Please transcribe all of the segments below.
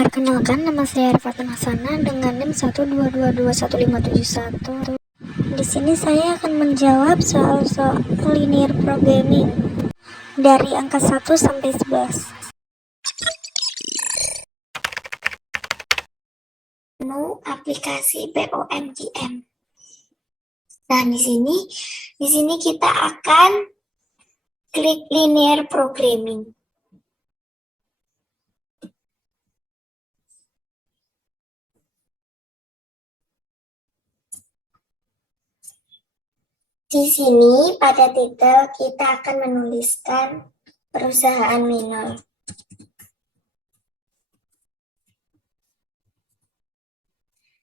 Perkenalkan, nama saya Arifatan Hasanah dengan NIM 1222151. Di sini saya akan menjawab soal-soal linear programming dari angka 1 sampai 11. Menu aplikasi POMGM. Nah, di sini kita akan klik linear programming. Di sini pada titel kita akan menuliskan perusahaan minor.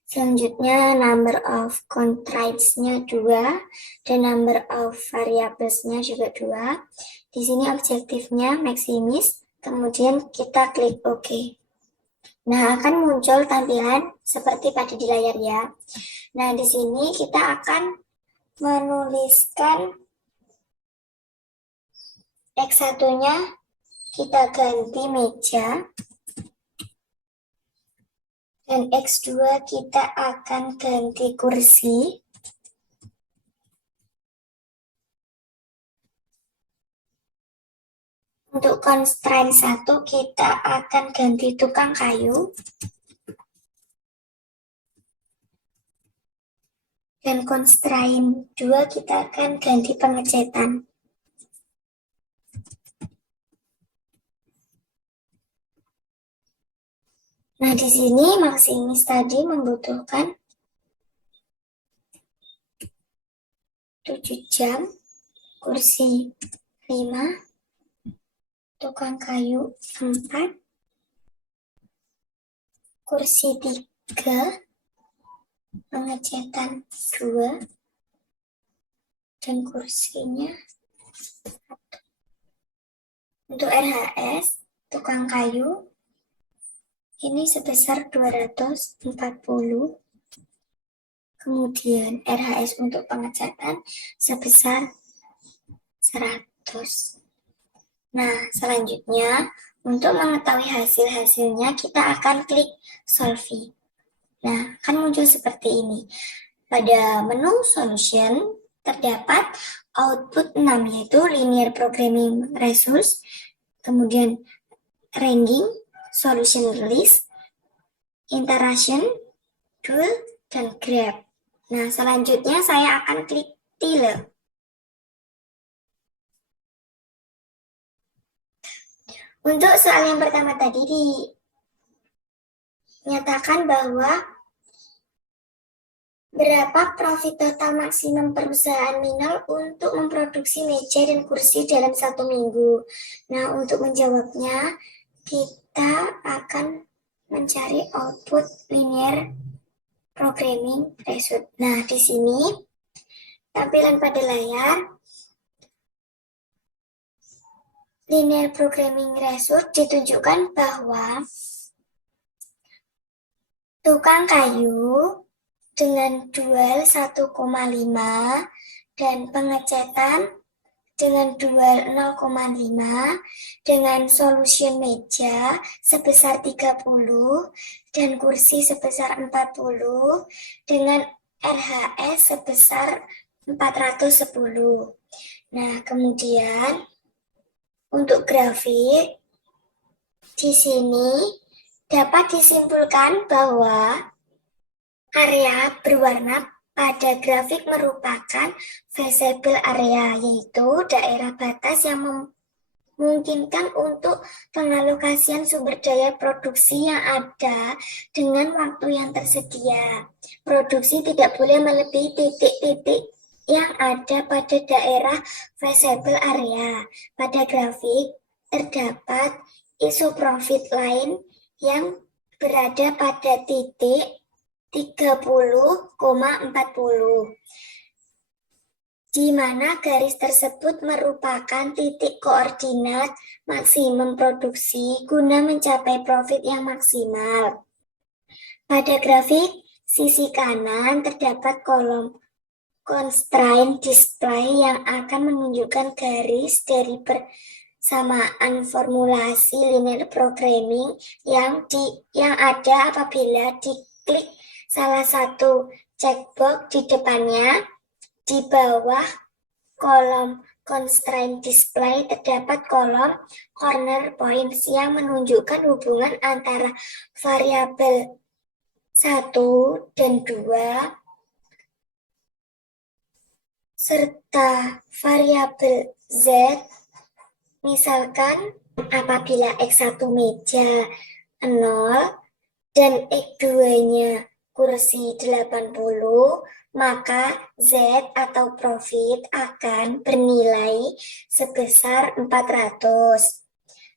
Selanjutnya number of constraints-nya 2 dan number of variables-nya juga 2. Di sini objektifnya maximis, kemudian kita klik OK. Nah, akan muncul tampilan seperti pada di layar ya. Nah, di sini kita akan menuliskan X1-nya kita ganti meja, dan X2 kita akan ganti kursi. Untuk constraint 1 kita akan ganti tukang kayu. Dan constraint 2 kita akan ganti pengecetan. Nah, di sini maksimis tadi membutuhkan 7 jam, kursi 5, tukang kayu 4, kursi 3, pengecetan 2, dan kursinya 1. Untuk RHS, tukang kayu, ini sebesar 240. Kemudian RHS untuk pengecatan sebesar 100. Nah, selanjutnya untuk mengetahui hasil-hasilnya kita akan klik Solve. Nah, akan muncul seperti ini. Pada menu Solution terdapat output 6 yaitu Linear Programming Resource, kemudian Ranking, Solution List, Interaction, Tool, dan Graph. Nah, selanjutnya saya akan klik Tile. Untuk soal yang pertama tadi dinyatakan bahwa berapa profit total maksimum perusahaan minor untuk memproduksi meja dan kursi dalam 1 minggu. Nah, untuk menjawabnya kita akan mencari output linear programming result. Nah, di sini tampilan pada layar linear programming result ditunjukkan bahwa tukang kayu dengan dual 1,5 dan pengecetan dengan dual 0,5 dengan solution meja sebesar 30 dan kursi sebesar 40 dengan RHS sebesar 410. Nah, kemudian untuk grafik di sini dapat disimpulkan bahwa area berwarna pada grafik merupakan visible area, yaitu daerah batas yang memungkinkan untuk pengalokasian sumber daya produksi yang ada dengan waktu yang tersedia. Produksi tidak boleh melebihi titik-titik yang ada pada daerah visible area. Pada grafik terdapat isoprofit line yang berada pada titik 30,40, di mana garis tersebut merupakan titik koordinat maksimum produksi guna mencapai profit yang maksimal. Pada grafik sisi kanan terdapat kolom constraint display yang akan menunjukkan garis dari samaan formulasi linear programming yang ada apabila diklik salah satu checkbox di depannya. Di bawah kolom constraint display terdapat kolom corner points yang menunjukkan hubungan antara variabel 1 dan 2 serta variabel Z. Misalkan apabila X1 meja 0 dan X2-nya kursi 80, maka Z atau profit akan bernilai sebesar 400.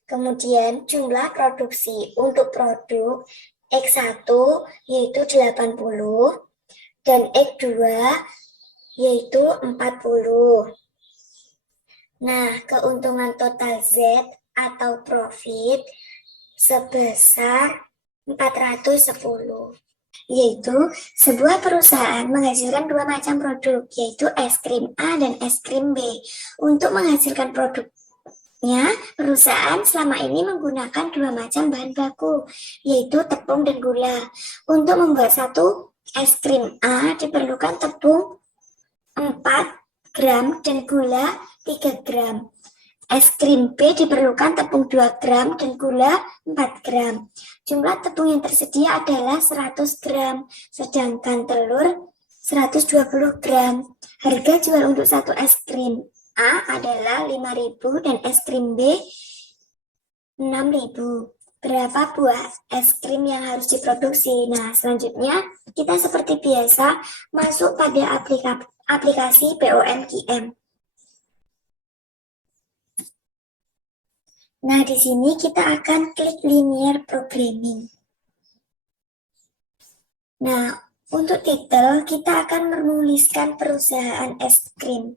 Kemudian jumlah produksi untuk produk X1 yaitu 80 dan X2 yaitu 40. Nah, keuntungan total Z atau profit sebesar 410, yaitu sebuah perusahaan menghasilkan dua macam produk, yaitu es krim A dan es krim B. Untuk menghasilkan produknya, perusahaan selama ini menggunakan dua macam bahan baku, yaitu tepung dan gula. Untuk membuat satu es krim A diperlukan tepung 4 gram dan gula 3 gram. Es krim B diperlukan tepung 2 gram dan gula 4 gram. Jumlah tepung yang tersedia adalah 100 gram, sedangkan telur 120 gram. Harga jual untuk satu es krim A adalah 5.000 dan es krim B 6.000. Berapa buah es krim yang harus diproduksi? Nah, selanjutnya kita seperti biasa masuk pada aplikasi POMQM. Nah, di sini kita akan klik linear programming. Nah, untuk titel kita akan menuliskan perusahaan es krim.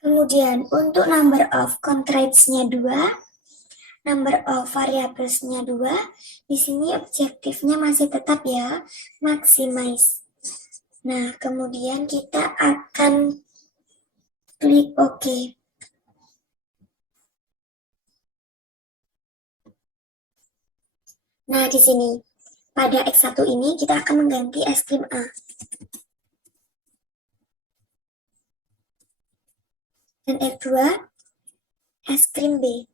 Kemudian untuk number of contracts-nya 2, number of variables-nya 2, di sini objektifnya masih tetap ya, maximize. Nah, kemudian kita akan klik OK. Nah, di sini pada X1 ini kita akan mengganti es krim A. Dan X2 es krim B.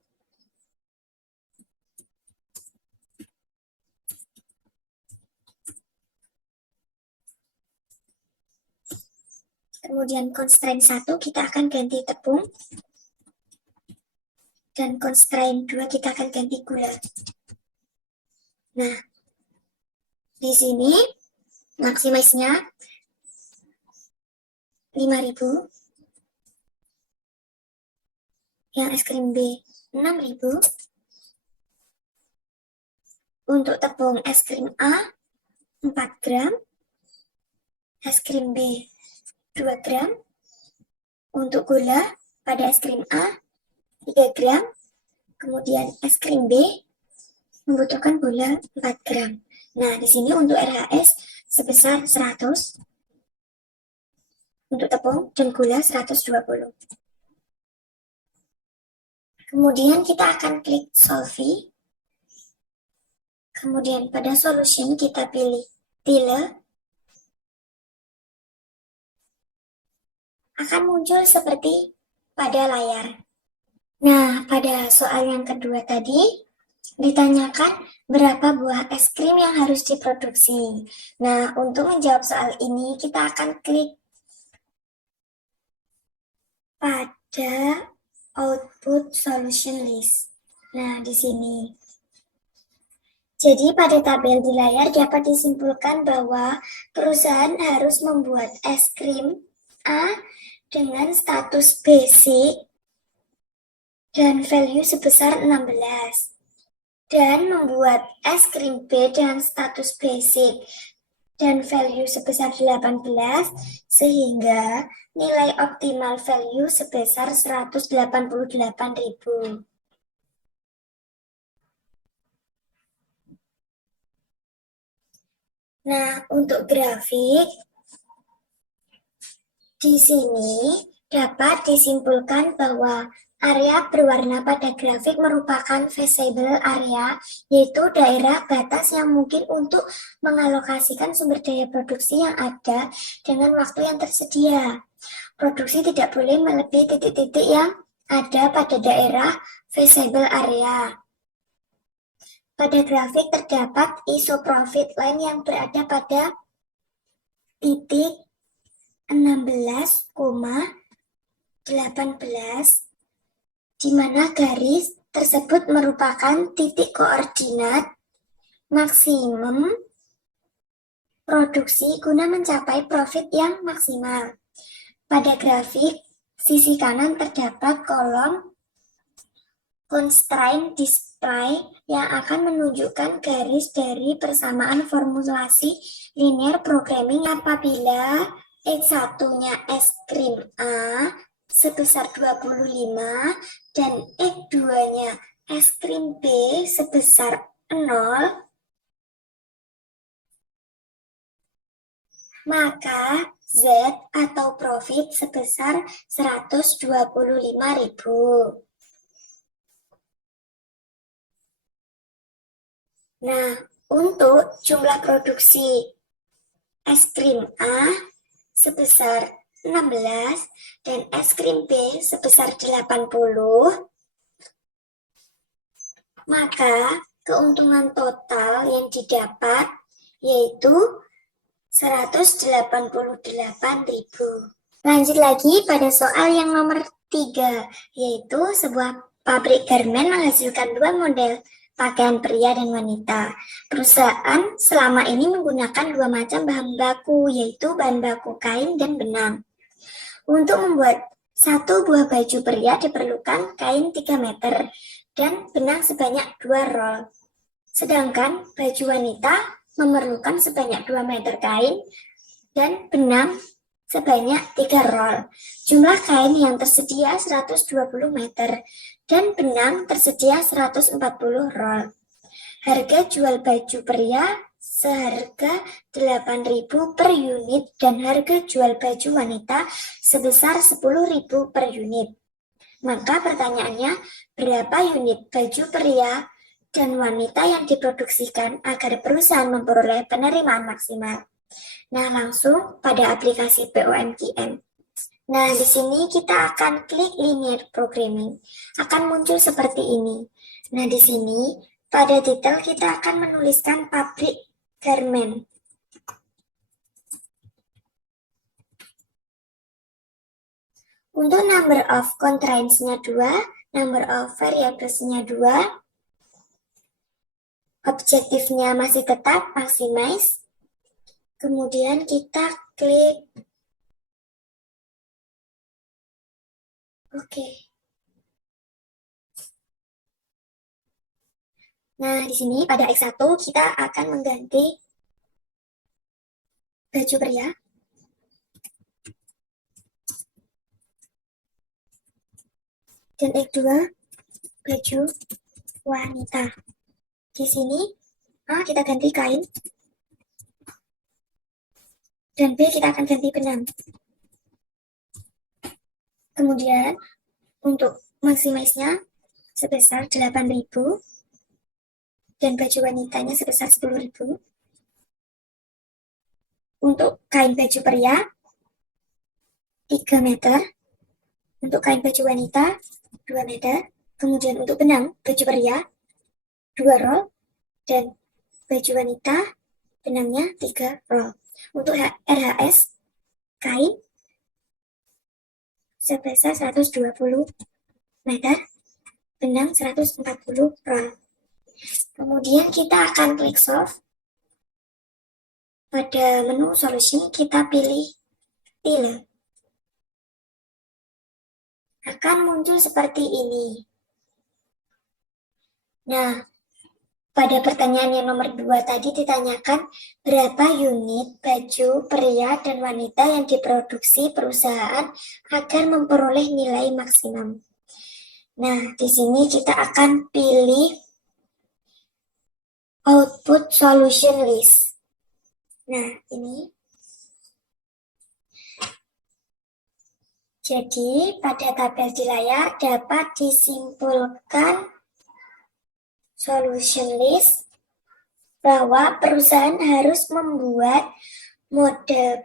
Kemudian constraint 1 kita akan ganti tepung. Dan constraint 2 kita akan ganti gula. Nah, di sini maximize-nya 5.000. Yang es krim B 6.000. Untuk tepung es krim A 4 gram. Es krim B 2 gram. Untuk gula pada es krim A 3 gram. Kemudian es krim B membutuhkan gula 4 gram. Nah, di sini untuk RHS sebesar 100. Untuk tepung dan gula 120. Kemudian kita akan klik Solve. Kemudian pada solution kita pilih Tile. Akan muncul seperti pada layar. Nah, pada soal yang kedua tadi ditanyakan berapa buah es krim yang harus diproduksi. Nah, untuk menjawab soal ini kita akan klik pada output solution list. Nah, di sini. Jadi pada tabel di layar dapat disimpulkan bahwa perusahaan harus membuat es krim A dengan status basic dan value sebesar 16. Dan membuat es krim B dengan status basic dan value sebesar 18, sehingga nilai optimal value sebesar 188.000. Nah, untuk grafik, Di sini dapat disimpulkan bahwa area berwarna pada grafik merupakan visible area, yaitu daerah batas yang mungkin untuk mengalokasikan sumber daya produksi yang ada dengan waktu yang tersedia. Produksi tidak boleh melebihi titik-titik yang ada pada daerah visible area. Pada grafik terdapat isoprofit line yang berada pada titik 16,18, di mana garis tersebut merupakan titik koordinat maksimum produksi guna mencapai profit yang maksimal. Pada grafik sisi kanan terdapat kolom constraint display yang akan menunjukkan garis dari persamaan formulasi linear programming apabila X1-nya es krim A sebesar 25 dan X2-nya es krim B sebesar 0, maka Z atau profit sebesar 125.000. Nah, untuk jumlah produksi es krim A sebesar 16 dan es krim B sebesar 80, maka keuntungan total yang didapat yaitu 188.000. Lanjut lagi pada soal yang nomor 3, yaitu sebuah pabrik garmen menghasilkan dua model pakaian pria dan wanita. Perusahaan selama ini menggunakan dua macam bahan baku, yaitu bahan baku kain dan benang. Untuk membuat satu buah baju pria diperlukan kain 3 meter dan benang sebanyak 2 roll. Sedangkan baju wanita memerlukan sebanyak 2 meter kain dan benang sebanyak 3 roll. Jumlah kain yang tersedia 120 meter dan benang tersedia 140 roll. Harga jual baju pria seharga 8.000 per unit dan harga jual baju wanita sebesar 10.000 per unit. Maka pertanyaannya, berapa unit baju pria dan wanita yang diproduksikan agar perusahaan memperoleh penerimaan maksimal? Nah, langsung pada aplikasi POMKM. Nah, di sini kita akan klik linear programming. Akan muncul seperti ini. Nah, di sini pada detail kita akan menuliskan pabrik garmen. Untuk number of constraints-nya 2, number of variables-nya 2, objektifnya masih tetap maximize. Kemudian kita klik OK. Nah, di sini pada X1 kita akan mengganti baju pria. Dan X2 baju wanita. Di sini A kita ganti kain. Dan B kita akan ganti benang. Kemudian untuk maximize-nya sebesar 8.000 dan baju wanitanya sebesar 10.000. Untuk kain baju pria 3 meter, untuk kain baju wanita 2 meter, kemudian untuk benang baju pria 2 roll dan baju wanita benangnya 3 roll. Untuk RHS kain sebesar 120 meter, benang 140 roll. Kemudian kita akan klik solve. Pada menu solution kita pilih till. Akan muncul seperti ini. Nah, pada pertanyaan yang nomor 2 tadi ditanyakan berapa unit baju pria dan wanita yang diproduksi perusahaan agar memperoleh nilai maksimum. Nah, di sini kita akan pilih output solution list. Nah, ini Jadi, pada tabel di layar dapat disimpulkan solution list bahwa perusahaan harus membuat model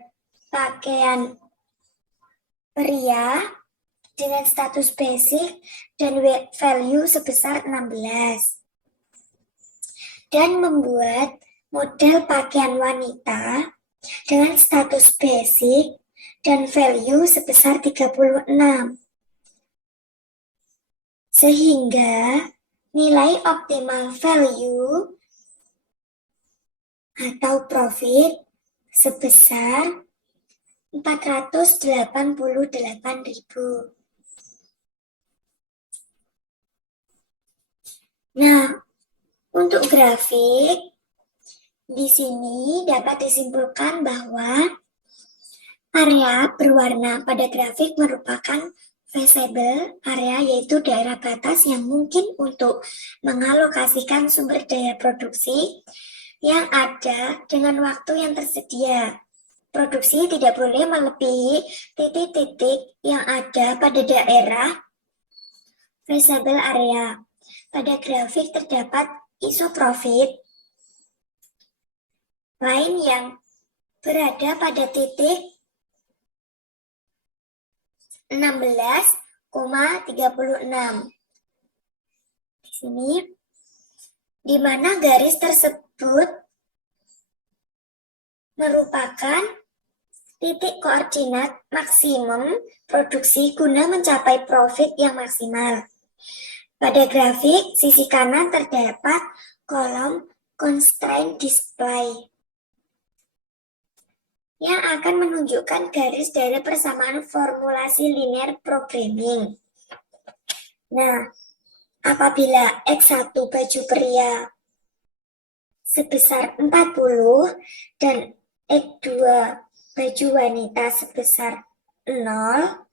pakaian pria dengan status basic dan value sebesar 16. Dan membuat model pakaian wanita dengan status basic dan value sebesar 36. Sehingga nilai optimal value atau profit sebesar 488.000. Nah, untuk grafik, di sini dapat disimpulkan bahwa area berwarna pada grafik merupakan visible area, yaitu daerah batas yang mungkin untuk mengalokasikan sumber daya produksi yang ada dengan waktu yang tersedia. Produksi tidak boleh melebihi titik-titik yang ada pada daerah visible area. Pada grafik terdapat isu profit lain yang berada pada titik 16,36. Di sini, di mana garis tersebut merupakan titik koordinat maksimum produksi guna mencapai profit yang maksimal. Pada grafik, sisi kanan terdapat kolom constraint display yang akan menunjukkan garis dari persamaan formulasi linear programming. Nah, apabila X1 baju pria sebesar 40 dan X2 baju wanita sebesar 0,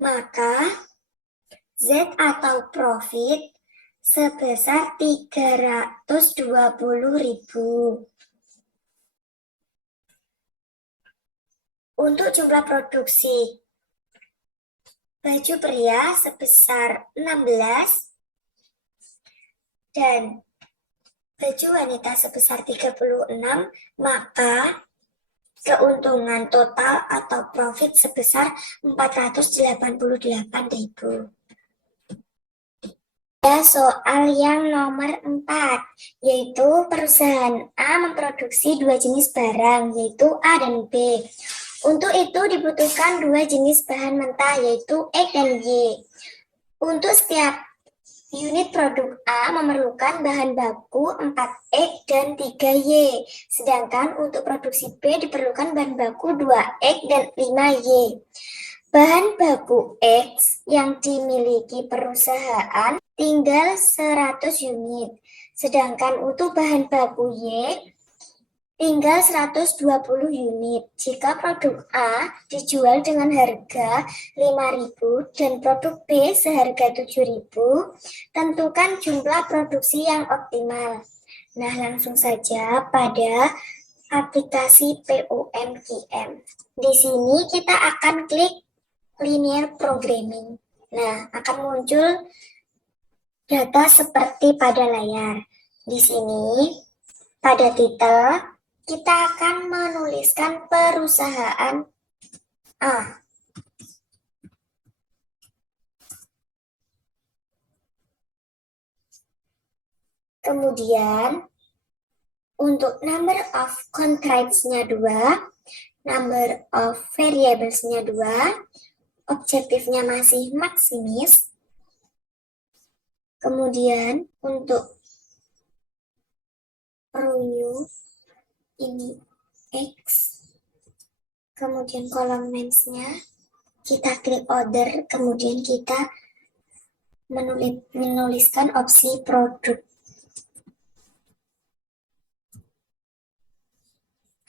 maka Z atau profit sebesar 320.000. Untuk jumlah produksi baju pria sebesar 16 dan baju wanita sebesar 36, maka keuntungan total atau profit sebesar 488.000. Soal yang nomor 4, yaitu perusahaan A memproduksi dua jenis barang, yaitu A dan B. Untuk itu dibutuhkan dua jenis bahan mentah, yaitu X dan Y. Untuk setiap unit produk A memerlukan bahan baku 4X dan 3Y, sedangkan untuk produksi B diperlukan bahan baku 2X dan 5Y. Bahan baku X yang dimiliki perusahaan tinggal 100 unit, sedangkan untuk bahan baku Y tinggal 120 unit. Jika produk A dijual dengan harga 5.000 dan produk B seharga 7.000, tentukan jumlah produksi yang optimal. Nah, langsung saja pada aplikasi POMQM. Di sini kita akan klik linear programming. Nah, akan muncul data seperti pada layar. Di sini, pada titel, kita akan menuliskan perusahaan A. Kemudian, untuk number of contracts-nya 2, number of variables-nya 2, objektifnya masih maksimis. Kemudian, untuk revenue, ini X, kemudian kolom names-nya, kita klik order, kemudian kita menuliskan opsi produk.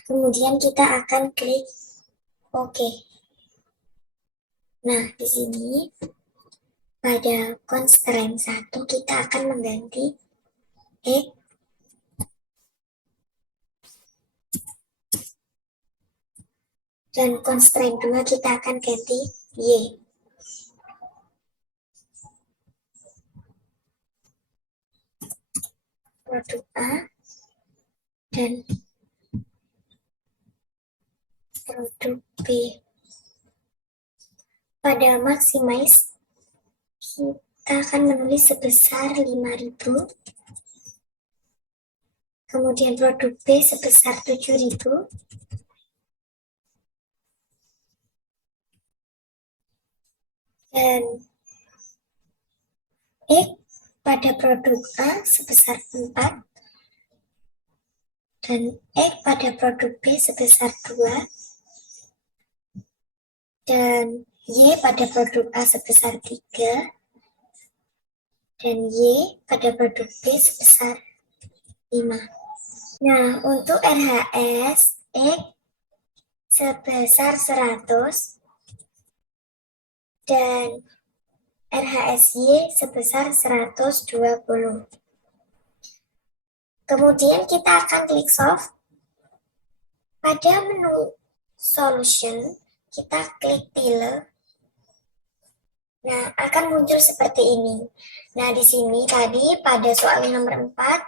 Kemudian kita akan klik OK. Nah, di sini pada constraint 1 kita akan mengganti X Dan constraint 2 kita akan ganti Y. Produk A dan produk B. Pada maximize, kita akan menulis sebesar 5.000. Kemudian produk B sebesar 7.000. Dan X pada produk A sebesar 4. Dan X pada produk B sebesar 2. Dan Y pada produk A sebesar 3. Dan Y pada produk B sebesar 5. Nah, untuk RHS, X sebesar 100 dan RHSY sebesar 120. Kemudian kita akan klik solve. Pada menu solution, kita klik tile. Nah, akan muncul seperti ini. Nah, di sini tadi pada soal nomor 4,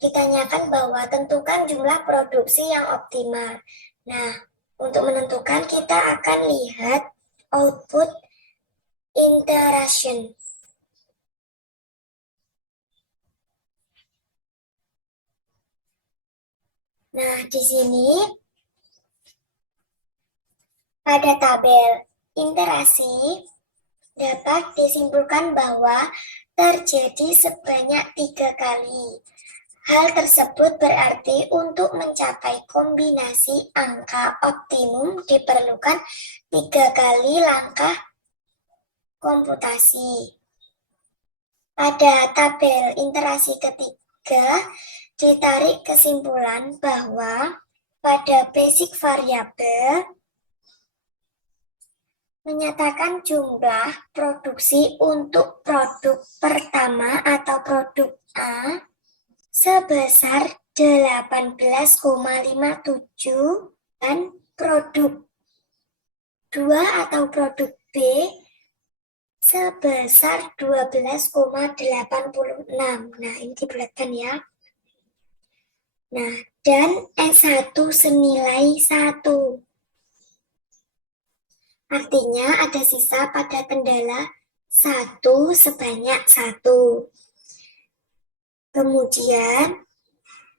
ditanyakan bahwa tentukan jumlah produksi yang optimal. Nah, untuk menentukan kita akan lihat output interaction. Nah, di sini pada tabel interaksi dapat disimpulkan bahwa terjadi sebanyak 3 kali. Hal tersebut berarti untuk mencapai kombinasi angka optimum diperlukan 3 kali langkah komputasi. Pada tabel interaksi ketiga, ditarik kesimpulan bahwa pada basic variable menyatakan jumlah produksi untuk produk pertama atau produk A sebesar 18,57 dan produk 2 atau produk B sebesar 12,86. Nah, ini dibulatkan ya. Nah, dan S1 senilai 1. Artinya ada sisa pada kendala 1 sebanyak 1. Kemudian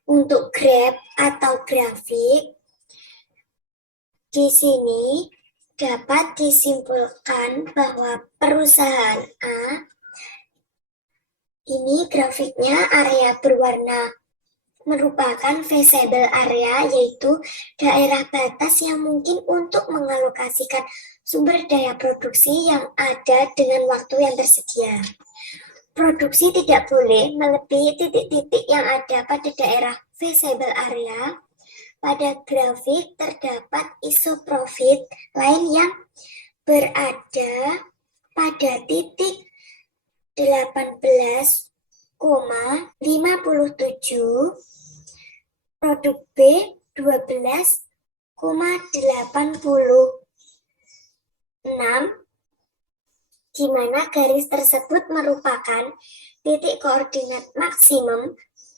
untuk graf atau grafik, di sini dapat disimpulkan bahwa perusahaan A ini grafiknya area berwarna merupakan visible area, yaitu daerah batas yang mungkin untuk mengalokasikan sumber daya produksi yang ada dengan waktu yang tersedia. Produksi tidak boleh melebihi titik-titik yang ada pada daerah visible area. Pada grafik terdapat isoprofit lain yang berada pada titik 18,57, produk B 12,86, di mana garis tersebut merupakan titik koordinat maksimum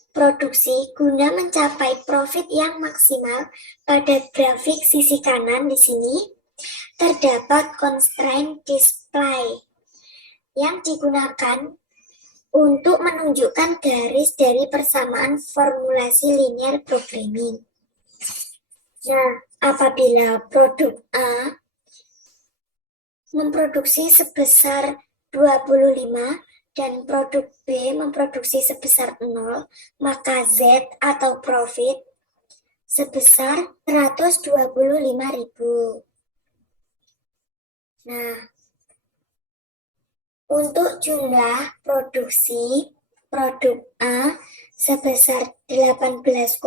produksi guna mencapai profit yang maksimal. Pada grafik sisi kanan di sini terdapat constraint display yang digunakan untuk menunjukkan garis dari persamaan formulasi linear programming. Nah, apabila produk A memproduksi sebesar 25 dan produk B memproduksi sebesar 0, maka Z atau profit sebesar 125.000. Nah, untuk jumlah produksi produk A sebesar 18,57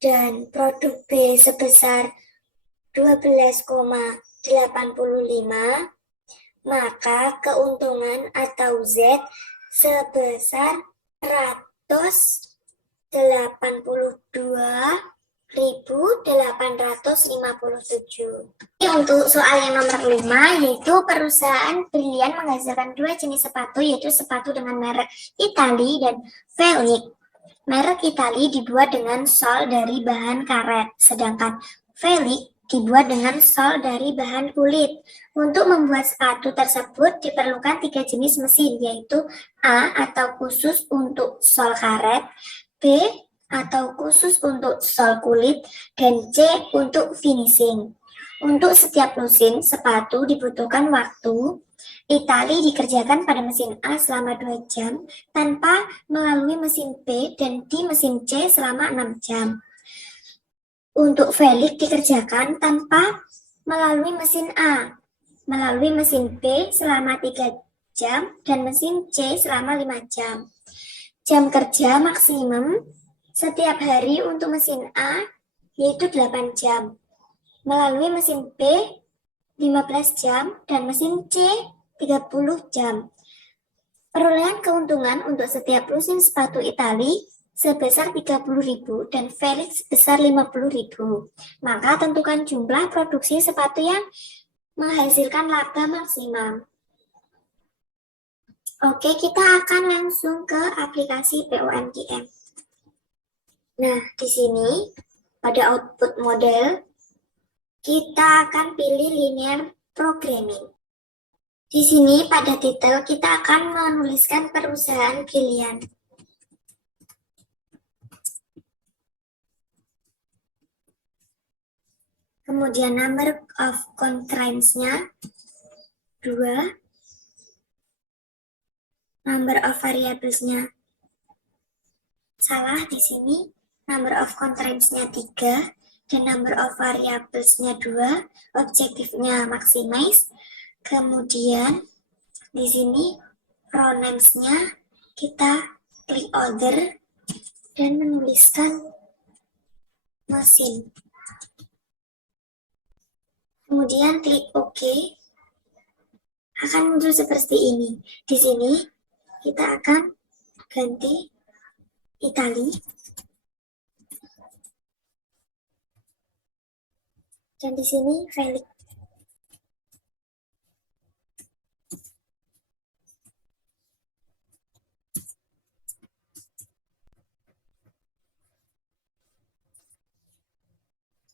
dan produk B sebesar 12,85, maka keuntungan atau Z sebesar 182 Untuk soal yang nomor 5, yaitu perusahaan Brilian menghasilkan dua jenis sepatu, yaitu sepatu dengan merek Itali dan Velik. Merek Itali dibuat dengan sol dari bahan karet, sedangkan Velik dibuat dengan sol dari bahan kulit. Untuk membuat sepatu tersebut diperlukan 3 jenis mesin, yaitu A atau khusus untuk sol karet, B atau khusus untuk sol kulit, dan C untuk finishing. Untuk setiap lusin sepatu dibutuhkan waktu. Itali dikerjakan pada mesin A selama 2 jam tanpa melalui mesin B dan di mesin C selama 6 jam. Untuk Velik dikerjakan tanpa melalui mesin A, melalui mesin B selama 3 jam dan mesin C selama 5 jam. Jam kerja maksimum setiap hari untuk mesin A yaitu 8 jam. Melalui mesin B 15 jam dan mesin C 30 jam. Perolehan keuntungan untuk setiap lusin sepatu Itali sebesar 30.000 dan Velik sebesar 50.000. Maka tentukan jumlah produksi sepatu yang menghasilkan laba maksimal. Oke, kita akan langsung ke aplikasi POMKM. Nah, di sini pada output model kita akan pilih linear programming. Di sini pada titel kita akan menuliskan perusahaan Brilian. Kemudian number of constraints-nya 2. Number of variables-nya salah di sini. Number of constraints-nya 3 dan number of variables-nya 2. Objektifnya maximize. Kemudian di sini pronouns-nya kita klik order dan menuliskan mesin. Kemudian klik OK. Akan muncul seperti ini. Di sini kita akan ganti Itali. Dan di sini Velik.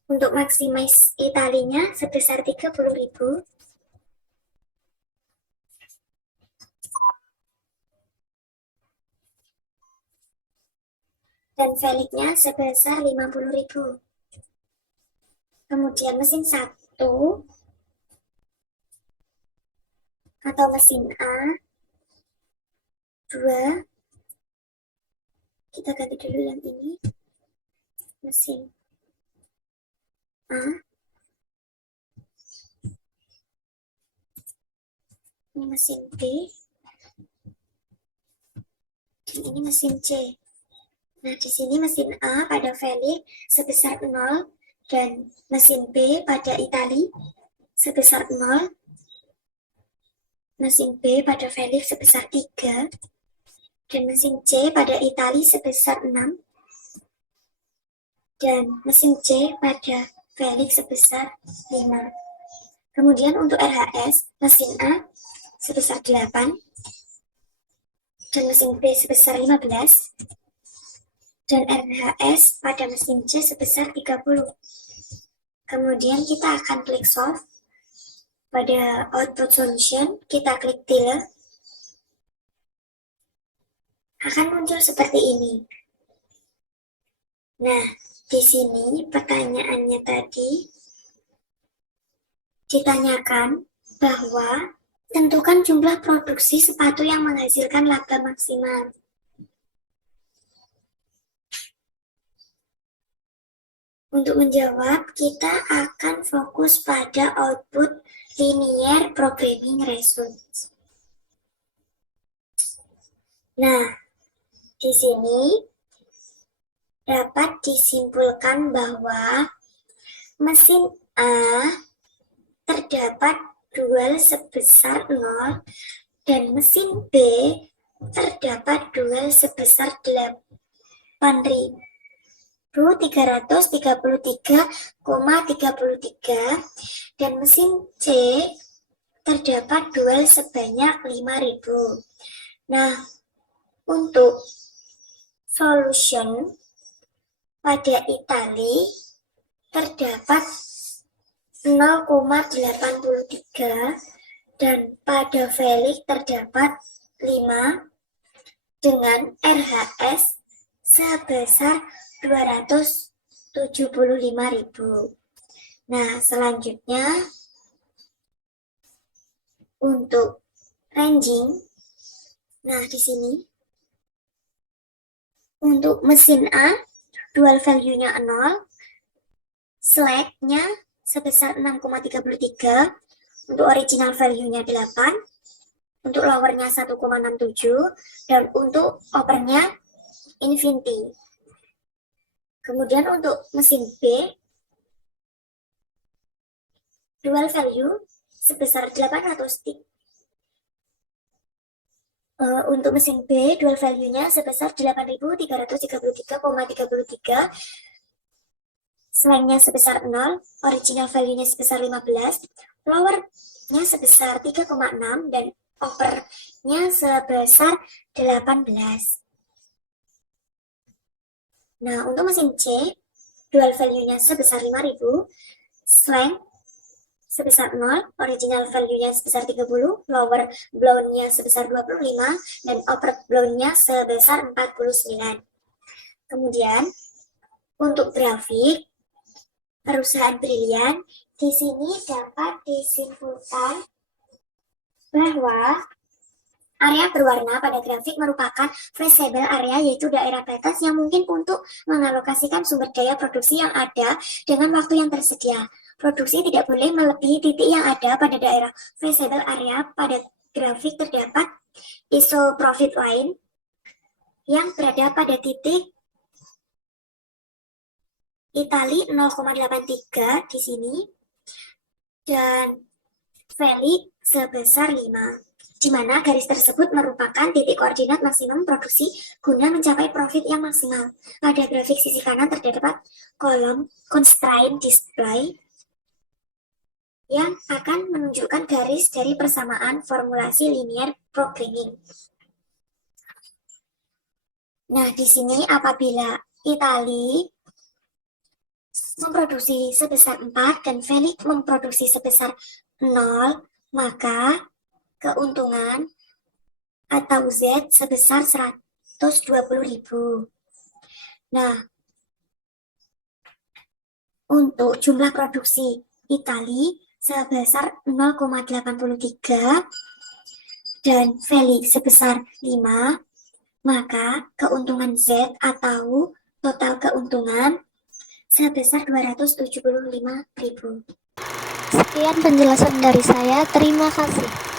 Untuk maximize Italinya sebesar 30.000. Dan Veliknya sebesar 50.000. Kemudian mesin 1 atau mesin A 2, kita ganti dulu yang ini, mesin A, ini mesin B, dan ini mesin C. Nah, di sini mesin A pada Velik sebesar 0 dan mesin B pada Itali sebesar 0. Mesin B pada Velik sebesar 3 dan mesin C pada Itali sebesar 6 dan mesin C pada Velik sebesar 5. Kemudian untuk RHS, mesin A sebesar 8 dan mesin B sebesar 15 dan RHS pada mesin C sebesar 30. Kemudian kita akan klik solve. Pada output solution, kita klik tilde. Akan muncul seperti ini. Nah, di sini pertanyaannya tadi ditanyakan bahwa tentukan jumlah produksi sepatu yang menghasilkan laba maksimal. Untuk menjawab, kita akan fokus pada output linear programming results. Nah, di sini dapat disimpulkan bahwa mesin A terdapat dual sebesar 0 dan mesin B terdapat dual sebesar 8.000 dan mesin C terdapat duel sebanyak 5.000. Nah, untuk solution pada Itali terdapat 0,83 dan pada Felix terdapat 5 dengan RHS sebesar 275.000. Nah, selanjutnya untuk ranging, nah di sini untuk mesin A dual value-nya 0, slack-nya sebesar 6,33, untuk original value-nya 8, untuk lower-nya 1,67, dan untuk upper-nya infinity. Kemudian untuk mesin B dual value sebesar 800. Untuk mesin B dual value-nya sebesar 8.333,33, slang-nya sebesar 0, original value-nya sebesar 15, lower-nya sebesar 3,6, dan upper-nya sebesar 18. Nah, untuk mesin C, dual value-nya sebesar 5.000, slang sebesar 0, original value-nya sebesar 30, lower blown-nya sebesar 25, dan upper blown-nya sebesar 49. Kemudian, untuk grafik, perusahaan Brilian, di sini dapat disimpulkan bahwa area berwarna pada grafik merupakan fleksibel area, yaitu daerah batas yang mungkin untuk mengalokasikan sumber daya produksi yang ada dengan waktu yang tersedia. Produksi tidak boleh melebihi titik yang ada pada daerah fleksibel area. Pada grafik terdapat iso profit line yang berada pada titik Itali 0,83 di sini, dan Felix sebesar 5. Di mana garis tersebut merupakan titik koordinat maksimum produksi guna mencapai profit yang maksimal. Pada grafik sisi kanan terdapat kolom constraint display yang akan menunjukkan garis dari persamaan formulasi linear programming. Nah, di sini apabila Itali memproduksi sebesar 4 dan Felix memproduksi sebesar 0, maka keuntungan atau Z sebesar 120.000. Nah, untuk jumlah produksi Itali sebesar 0,83 dan Felix sebesar 5, maka keuntungan Z atau total keuntungan sebesar 275.000. Sekian penjelasan dari saya, terima kasih.